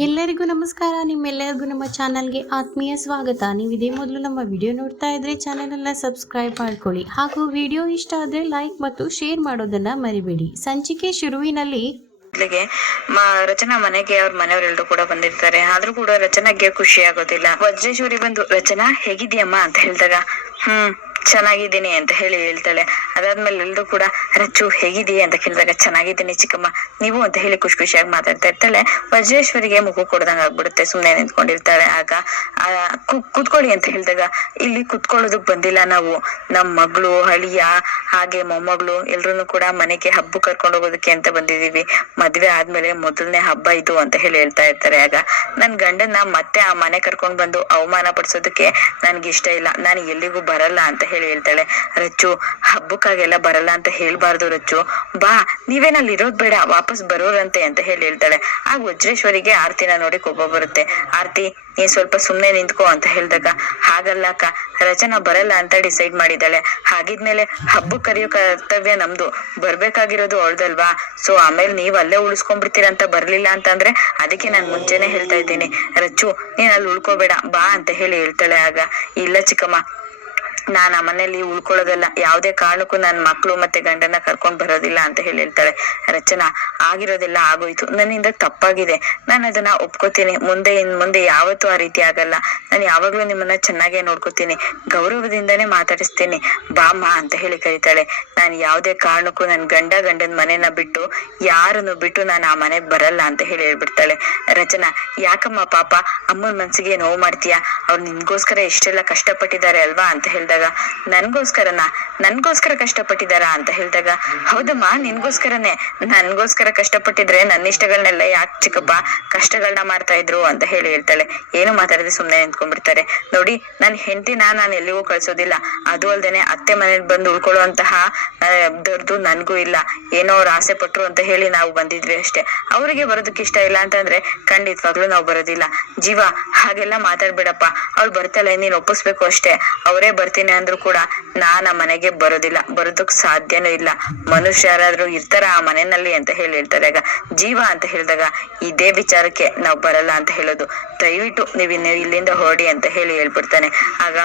ಎಲ್ಲರಿಗೂ ನಮಸ್ಕಾರ. ನಿಮ್ಮೆಲ್ಲರಿಗೂ ನಮ್ಮ ಚಾನಲ್ಗೆ ಆತ್ಮೀಯ ಸ್ವಾಗತ. ನೀವು ಇದೇ ಮೊದಲು ನಮ್ಮ ವಿಡಿಯೋ ನೋಡ್ತಾ ಇದ್ರೆ ಚಾನಲನ್ನು ಸಬ್ಸ್ಕ್ರೈಬ್ ಮಾಡ್ಕೊಳ್ಳಿ. ಹಾಗೂ ವಿಡಿಯೋ ಇಷ್ಟ ಆದರೆ ಲೈಕ್ ಮತ್ತು ಶೇರ್ ಮಾಡೋದನ್ನ ಮರಿಬೇಡಿ. ಸಂಚಿಕೆ ಶುರುವಿನಲ್ಲಿ ಮೊದಲಿಗೆ ರಚನಾ ಮನೆಗೆ ಅವ್ರ ಮನೆಯವರೆಲ್ಲರೂ ಕೂಡ ಬಂದಿರ್ತಾರೆ. ಆದ್ರೂ ಕೂಡ ರಚನಾಗೆ ಖುಷಿ ಆಗೋದಿಲ್ಲ. ವಜ್ರೇಶ್ವರಿ ಬಂದು, ರಚನಾ ಹೇಗಿದ್ಯಮ್ಮ ಅಂತ ಹೇಳಿದಾಗ, ಹ್ಮ್ ಚೆನ್ನಾಗಿದ್ದೀನಿ ಅಂತ ಹೇಳಿ ಹೇಳ್ತಾಳೆ. ಅದಾದ್ಮೇಲೆ ಎಲ್ಲರೂ ಕೂಡ ರಚ್ಚು ಹೇಗಿದಿ ಅಂತ ಕೇಳಿದಾಗ, ಚೆನ್ನಾಗಿದ್ದೀನಿ ಚಿಕ್ಕಮ್ಮ. ನೀವು ಅಂತ ಹೇಳಿ ಖುಷಿ ಖುಷಿಯಾಗಿ ಮಾತಾಡ್ತಾ ಇರ್ತಾಳೆ. ವಜ್ರೇಶ್ವರಿಗೆ ಮುಖ ಕೊಡ್ದಂಗ ಆಗ್ಬಿಡುತ್ತೆ. ಸುಮ್ನೆ ನಿಂತ್ಕೊಂಡಿರ್ತಾಳೆ. ಆಗ ಕೂತ್ಕೊಳ್ಳಿ ಅಂತ ಹೇಳಿದಾಗ, ಇಲ್ಲಿ ಕುತ್ಕೊಳ್ಳೋದಕ್ ಬಂದಿಲ್ಲ ನಾವು. ನಮ್ ಮಗಳು ಹಳಿಯ ಹಾಗೆ ಮೊಮ್ಮಗಳು ಎಲ್ರು ಕೂಡ ಮನೆಗೆ ಹಬ್ಬ ಕರ್ಕೊಂಡು ಹೋಗೋದಕ್ಕೆ ಅಂತ ಬಂದಿದೀವಿ ಮದ್ವೆ ಆದ್ಮೇಲೆ ಮೊದಲನೇ ಹಬ್ಬ ಇದು ಅಂತ ಹೇಳಿ ಹೇಳ್ತಾ ಇರ್ತಾರೆ. ಆಗ ನನ್ ಗಂಡನ್ನ ಮತ್ತೆ ಆ ಮನೆ ಕರ್ಕೊಂಡ್ ಬಂದು ಅವಮಾನ ಪಡಿಸೋದಕ್ಕೆ ನನ್ಗೆ ಇಷ್ಟ ಇಲ್ಲ. ನಾನು ಎಲ್ಲಿಗೂ ಬರಲ್ಲ ಅಂತ ಹೇಳಿ ಹೇಳ್ತಾಳೆ. ರಚ್ಚು, ಹಬ್ಬಕ್ಕಾಗೆಲ್ಲ ಬರಲ್ಲ ಅಂತ ಹೇಳ್ಬಾರ್ದು ರಚ್ಚು. ಬಾ, ನೀವೇನಲ್ಲಿ ಇರೋದ್ ಬೇಡ, ವಾಪಸ್ ಬರೋರಂತೆ ಅಂತ ಹೇಳಿ ಹೇಳ್ತಾಳೆ. ಆಗ ವಜ್ರೇಶ್ವರಿಗೆ ಆರ್ತಿನ ನೋಡಿ ಕೋಪ ಬರುತ್ತೆ. ಆರ್ತಿ, ನೀನ್ ಸ್ವಲ್ಪ ಸುಮ್ನೆ ನಿಂತ್ಕೋ ಅಂತ ಹೇಳ್ದಾಗ, ಹಾಗಲ್ಲ ಅಕ್ಕ, ರಚನಾ ಬರಲ್ಲ ಅಂತ ಡಿಸೈಡ್ ಮಾಡಿದ್ದಾಳೆ. ಹಾಗಿದ್ಮೇಲೆ ಹಬ್ಬ ಕರೆಯೋ ಕರ್ತವ್ಯ ನಮ್ದು. ಬರ್ಬೇಕಾಗಿರೋದು ಅವಳ್ದಲ್ವಾ? ಸೊ ಆಮೇಲೆ ನೀವ್ ಅಲ್ಲೇ ಉಳಿಸ್ಕೊಂಡ್ಬಿಡ್ತೀರ ಅಂತ ಬರ್ಲಿಲ್ಲ ಅಂತಂದ್ರೆ, ಅದಕ್ಕೆ ನಾನ್ ಮುಂಚೆನೆ ಹೇಳ್ತಾ ಇದ್ದೀನಿ. ರಚ್ಚು, ನೀನ್ ಅಲ್ಲಿ ಉಳ್ಕೋಬೇಡ, ಬಾ ಅಂತ ಹೇಳಿ ಹೇಳ್ತಾಳೆ ಆಗ. ಇಲ್ಲ ಚಿಕ್ಕಮ್ಮ ನಾನ್ ಆ ಮನೇಲಿ ಉಳ್ಕೊಳ್ಳೋದಲ್ಲ ಯಾವುದೇ ಕಾರಣಕ್ಕೂ ನನ್ನ ಮಕ್ಳು ಮತ್ತೆ ಗಂಡನ ಕರ್ಕೊಂಡ್ ಬರೋದಿಲ್ಲ ಅಂತ ಹೇಳಿ ಹೇಳ್ತಾಳೆ. ರಚನಾ, ಆಗಿರೋದೆಲ್ಲ ಆಗೋಯ್ತು. ನನ್ನಿಂದ ತಪ್ಪಾಗಿದೆ. ನಾನು ಅದನ್ನ ಒಪ್ಕೋತೀನಿ. ಮುಂದೆ ಇನ್ ಮುಂದೆ ಯಾವತ್ತೂ ಆ ರೀತಿ ಆಗಲ್ಲ. ನಾನು ಯಾವಾಗ್ಲೂ ನಿಮ್ಮನ್ನ ಚೆನ್ನಾಗೆ ನೋಡ್ಕೋತೀನಿ. ಗೌರವದಿಂದಾನೇ ಮಾತಾಡಿಸ್ತೀನಿ. ಬಾಮ್ಮ ಅಂತ ಹೇಳಿ ಕರೀತಾಳೆ. ನಾನು ಯಾವುದೇ ಕಾರಣಕ್ಕೂ ನನ್ ಗಂಡ ಗಂಡನ ಮನೆನ ಬಿಟ್ಟು ಯಾರನ್ನು ಬಿಟ್ಟು ನಾನು ಆ ಮನೆಗ್ ಬರಲ್ಲ ಅಂತ ಹೇಳಿ ಹೇಳ್ಬಿಡ್ತಾಳೆ. ರಚನಾ, ಯಾಕಮ್ಮ ಪಾಪ ಅಮ್ಮನ ಮನ್ಸಿಗೆ ನೋವು ಮಾಡ್ತೀಯಾ? ಅವ್ರು ನಿನ್ಗೋಸ್ಕರ ಎಷ್ಟೆಲ್ಲ ಕಷ್ಟಪಟ್ಟಿದ್ದಾರೆ ಅಲ್ವಾ ಅಂತ ಹೇಳಿದಾಗ, ನನ್ಗೋಸ್ಕರನಾ? ನನ್ಗೋಸ್ಕರ ಕಷ್ಟಪಟ್ಟಿದಾರಾ ಅಂತ ಹೇಳಿದಾಗ, ಹೌದಮ್ಮ, ನಿನ್ಗೋಸ್ಕರನೇ. ನನ್ಗೋಸ್ಕರ ಕಷ್ಟಪಟ್ಟಿದ್ರೆ ನನ್ನ ಇಷ್ಟಗಳನ್ನೆಲ್ಲ ಯಾಕೆ ಚಿಕ್ಕಪ್ಪ ಕಷ್ಟಗಳನ್ನ ಮಾಡ್ತಾ ಇದ್ರು? ಅಂತ ಹೇಳಿ ಹೇಳ್ತಾಳೆ. ಏನು ಮಾತಾಡದೆ ಸುಮ್ಮನೆ ನಿಂತ್ಕೊಂಡ್ಬಿಡ್ತಾರೆ. ನೋಡಿ ನನ್ನ ಹೆಂಡತಿನ ನಾನು ಎಲ್ಲಿಗೂ ಕಳ್ಸೋದಿಲ್ಲ. ಅದು ಅಲ್ದೇನೆ ಅತ್ತೆ ಮನೇಲಿ ಬಂದು ಉಳ್ಕೊಳ್ಳುವಂತಹ ದೊಡ್ಡದು ನನ್ಗೂ ಇಲ್ಲ. ಏನೋ ಅವ್ರು ಆಸೆ ಪಟ್ರು ಅಂತ ಹೇಳಿ ನಾವು ಬಂದಿದ್ವಿ ಅಷ್ಟೇ. ಅವರಿಗೆ ಬರೋದಕ್ಕೆ ಇಷ್ಟ ಇಲ್ಲ ಅಂತಂದ್ರೆ ಖಂಡಿತವಾಗ್ಲೂ ನಾವು ಬರೋದಿಲ್ಲ. ಜೀವ, ಹಾಗೆಲ್ಲ ಮಾತಾಡ್ಬೇಡಪ್ಪ. ಅವ್ಳು ಬರ್ತಾಳೆ, ನೀನ್ ಒಪ್ಪಿಸ್ಬೇಕು ಅಷ್ಟೇ. ಅವರೇ ಬರ್ತೀನಿ ಅಂದ್ರು ಕೂಡ ನಾನ್ ಆ ಮನೆಗೆ ಬರೋದಿಲ್ಲ. ಬರೋದಕ್ ಸಾಧ್ಯನೂ ಇಲ್ಲ. ಮನುಷ್ಯ ಯಾರಾದ್ರೂ ಇರ್ತಾರ ಆ ಮನೆಯಲ್ಲಿ ಅಂತ ಹೇಳಿ ಹೇಳ್ತಾರೆ. ಆಗ ಜೀವ ಅಂತ ಹೇಳಿದಾಗ ಇದೇ ವಿಚಾರಕ್ಕೆ ನಾವು ಬರಲ್ಲ ಅಂತ ಹೇಳೋದು. ದಯವಿಟ್ಟು ನೀವು ಇಲ್ಲಿಂದ ಹೊರಡಿ ಅಂತ ಹೇಳಿ ಹೇಳ್ಬಿಡ್ತಾನೆ. ಆಗ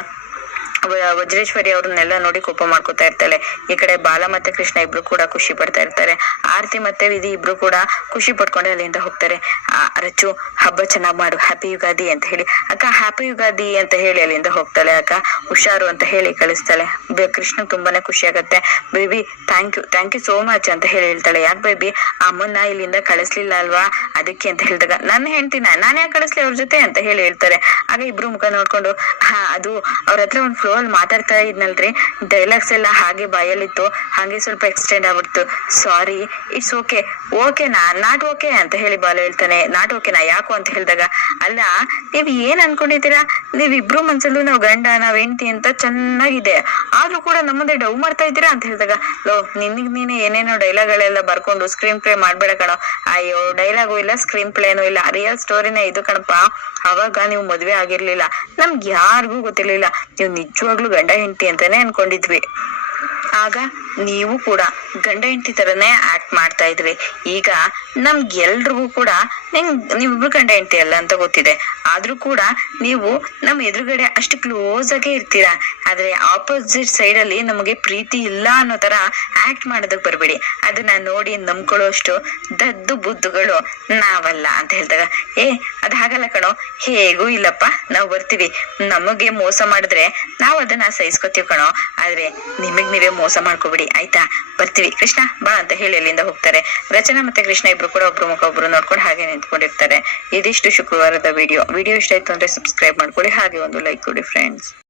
ವಜ್ರೇಶ್ವರಿ ಅವ್ರನ್ನೆಲ್ಲ ನೋಡಿ ಕೋಪ ಮಾಡ್ಕೊತಾ ಇರ್ತಾಳೆ. ಈ ಕಡೆ ಬಾಲ ಮತ್ತೆ ಕೃಷ್ಣ ಇಬ್ರು ಕೂಡ ಖುಷಿ ಪಡ್ತಾ ಇರ್ತಾರೆ. ಆರತಿ ಮತ್ತೆ ವಿಧಿ ಇಬ್ರು ಕೂಡ ಖುಷಿ ಪಡ್ಕೊಂಡು ಅಲ್ಲಿಂದ ಹೋಗ್ತಾರೆ. ಆ, ರಚ್ಚು ಹಬ್ಬ ಚೆನ್ನಾಗ್ ಮಾಡು ಹ್ಯಾಪಿ ಯುಗಾದಿ ಅಂತ ಹೇಳಿ. ಅಕ್ಕ ಹ್ಯಾಪಿ ಯುಗಾದಿ ಅಂತ ಹೇಳಿ ಅಲ್ಲಿಂದ ಹೋಗ್ತಾಳೆ ಅಕ್ಕ. ಹುಷಾರು ಅಂತ ಹೇಳಿ ಕಳಿಸ್ತಾಳೆ. ಕೃಷ್ಣ ತುಂಬಾನೇ ಖುಷಿ ಆಗತ್ತೆ. Baby thank you thank you so much ಅಂತ ಹೇಳಿ ಹೇಳ್ತಾಳೆ. ಯಾಕೆ ಬೇಬಿ? ಅಮ್ಮನ್ನ ಇಲ್ಲಿಂದ ಕಳಿಸ್ಲಿಲ್ಲ ಅಲ್ವಾ? ಅದಕ್ಕೆ ಅಂತ ಹೇಳಿದಾಗ ನನ್ನ ಹೆಂಡ್ತಿನ? ನಾನು ಯಾಕೆ ಕಳಿಸ್ಲಿ ಅವ್ರ ಜೊತೆ? ಅಂತ ಹೇಳಿ ಹೇಳ್ತಾರೆ. ಆಗ ಇಬ್ರು ಮುಖ ನೋಡ್ಕೊಂಡು ಹಾ ಅದು ಅವ್ರ ಹತ್ರ ಒಂದು ಫ್ಲೋ ಅಲ್ಲಿ ಮಾತಾಡ್ತಾ ಇದ್ನಲ್ರಿ. ಡೈಲಾಗ್ಸ್ ಎಲ್ಲ ಹಾಗೆ ಬಾಯಲ್ಲಿತ್ತು. ಹಾಗೆ ಸ್ವಲ್ಪ ಎಕ್ಸ್ಟೆಂಡ್ ಆಗ್ಬಿಡ್ತು. ಸಾರಿ ಇಟ್ಸ್ ಓಕೆ ಓಕೆನಾ ನಾಟ್ ಓಕೆ ಅಂತ ಹೇಳಿ ಬಾಲ ಹೇಳ್ತಾನೆ. ನಾಟ್ ಓಕೆನಾ ಯಾಕೋ? ಅಂತ ಹೇಳಿದಾಗ, ಅಲ್ಲ, ನೀವ್ ಏನ್ ಅನ್ಕೊಂಡಿದ್ದೀರಾ? ನೀವ್ ಇಬ್ರು ಮನ್ಸಲ್ಲೂ ನಾವ್ ಗಂಡ, ನಾವ್ ಹೆಂಡತಿ ಅಂತ ಚೆನ್ನಾಗಿದೆ. ಆದ್ರೂ ಕೂಡ ನಮ್ಮದೇ ಡವ್ ಮಾಡ್ತಾ ಇದ್ದೀರಾ? ಅಂತ ಹೇಳಿದಾಗ, ಲೋ, ನಿನ್ಗ್ ನೀನೆ ಏನೇನೋ ಡೈಲಾಗ್ ಗಳೆಲ್ಲ ಬರ್ಕೊಂಡು ಸ್ಕ್ರೀನ್ ಪ್ಲೇ ಮಾಡ್ಬೇಡ ಕಣೋ. ಅಯ್ಯೋ, ಡೈಲಾಗು ಇಲ್ಲ ಸ್ಕ್ರೀನ್ ಪ್ಲೇನು ಇಲ್ಲ. ರಿಯಲ್ ಸ್ಟೋರಿನೇ ಇದು ಕಣಪ್ಪ. ಅವಾಗ ನೀವು ಮದ್ವೆ ಆಗಿರ್ಲಿಲ್ಲ. ನಮ್ಗೆ ಯಾರಿಗೂ ಗೊತ್ತಿರ್ಲಿಲ್ಲ. ನೀವು ನಿಜವಾಗ್ಲೂ ಗಂಡ ಹೆಂಡತಿ ಅಂತಾನೆ ಅನ್ಕೊಂಡಿದ್ವಿ. ಆಗ ನೀವು ಕೂಡ ಗಂಡ ಹೆಂಡತಿ ತರನೇ ಆಕ್ಟ್ ಮಾಡ್ತಾ ಇದ್ರಿ. ಈಗ ನಮ್ಗೆಲ್ರಿಗೂ ಕೂಡ ನಿಂಗ್ ನೀವಿಬ್ರು ಗಂಡ ಹೆಂಡತಿ ಅಲ್ಲ ಅಂತ ಗೊತ್ತಿದೆ. ಆದ್ರೂ ಕೂಡ ನೀವು ನಮ್ಮ ಎದುರುಗಡೆ ಅಷ್ಟು ಕ್ಲೋಸ್ ಆಗೇ ಇರ್ತೀರಾ. ಆದ್ರೆ ಆಪೋಸಿಟ್ ಸೈಡ್ ಅಲ್ಲಿ ನಮಗೆ ಪ್ರೀತಿ ಇಲ್ಲ ಅನ್ನೋ ತರ ಆಕ್ಟ್ ಮಾಡೋದಕ್ಕೆ ಬರಬೇಡಿ. ಅದನ್ನ ನೋಡಿ ನಂಬ್ಕೊಳ್ಳೋ ಅಷ್ಟು ದದ್ದು ಬುದ್ಧುಗಳು ನಾವಲ್ಲ ಅಂತ ಹೇಳಿದಾಗ, ಏ, ಅದ್ ಹಾಗಲ್ಲ ಕಣೋ, ಹೇಗೂ ಇಲ್ಲಪ್ಪ, ನಾವು ಬರ್ತೀವಿ. ನಮಗೆ ಮೋಸ ಮಾಡಿದ್ರೆ ನಾವು ಅದನ್ನ ಸಹಿಸ್ಕೊತೀವಿ ಕಣೋ. ಆದ್ರೆ ನಿಮಗ್ ನೀವೇ ಮೋಸ ಮಾಡ್ಕೋಬಿಡಿ. ಆಯ್ತಾ? ಬರ್ತೀವಿ. ಕೃಷ್ಣ, ಬಾ ಅಂತ ಹೇಳಿ ಅಲ್ಲಿಂದ ಹೋಗ್ತಾರೆ. ರಚನಾ ಮತ್ತೆ ಕೃಷ್ಣ ಇಬ್ರು ಕೂಡ ಒಬ್ರು ಮುಖ ಒಬ್ರು ನೋಡ್ಕೊಂಡು ಹಾಗೆ ನಿಂತ್ಕೊಂಡಿರ್ತಾರೆ. ಇದಿಷ್ಟು ಶುಕ್ರವಾರದ ವಿಡಿಯೋ. ವಿಡಿಯೋ ಇಷ್ಟ ಆಯ್ತು ಅಂದ್ರೆ ಸಬ್ಸ್ಕ್ರೈಬ್ ಮಾಡ್ಕೊಳ್ಳಿ. ಹಾಗೆ ಒಂದು ಲೈಕ್ ಕೊಡಿ ಫ್ರೆಂಡ್ಸ್